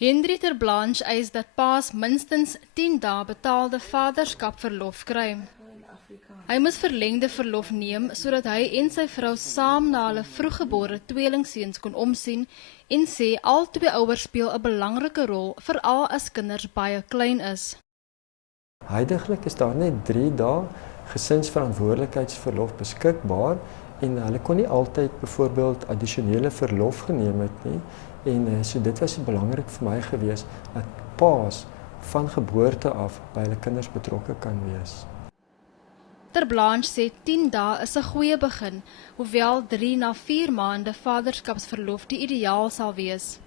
Henry ter Blanche eis dat paas minstens 10 dae betaalde vaderskapverlof kry. Hy moes verlengde verlof neem sodat hy en sy vrou saam na hulle vroeggebore tweelingseuns kon omsien en sê al twee ouers speel 'n belangrike rol, veral as kinders baie klein is. Huidiglik is daar net 3 dae gesinsverantwoordelikheidsverlof beskikbaar en hulle kon nie altyd byvoorbeeld addisionele verlof geneem het nie. En so dit was belangrik vir my gewees dat paas van geboorte af by hulle kinders betrokke kan wees. Ter Blanche sê 10 dae is 'n goeie begin, hoewel 3 na 4 maande vaderskapsverlof die ideaal sal wees.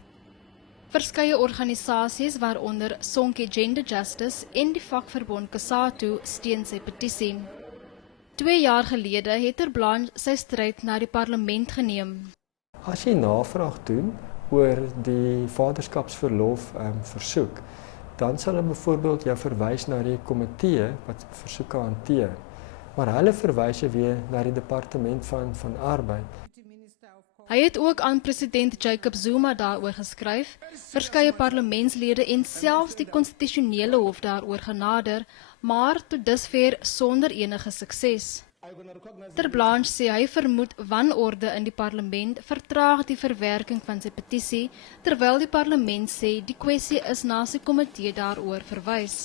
Verskeie organisasies waaronder Sonke Gender Justice en die vakverbond COSATU steun sy petisie. 2 jaar gelede het Ter Blanche sy stryd na die parlement geneem. As jy navraag doen oor die vaderskapsverlof versoek, dan sal hulle byvoorbeeld jou verwys na die komitee wat versoeke hanteer. Maar hulle verwys weer na die departement van arbeid. Hy het ook aan president Jacob Zuma daaroor geskryf, verskeie parlementslede en selfs die konstitusionele hof daaroor genader, maar tot dusver sonder enige sukses. Ter Blanche sê hy vermoed wanorde in die parlement vertraag die verwerking van sy petisie, terwyl die parlement sê die kwessie is na sy komitee daaroor verwys.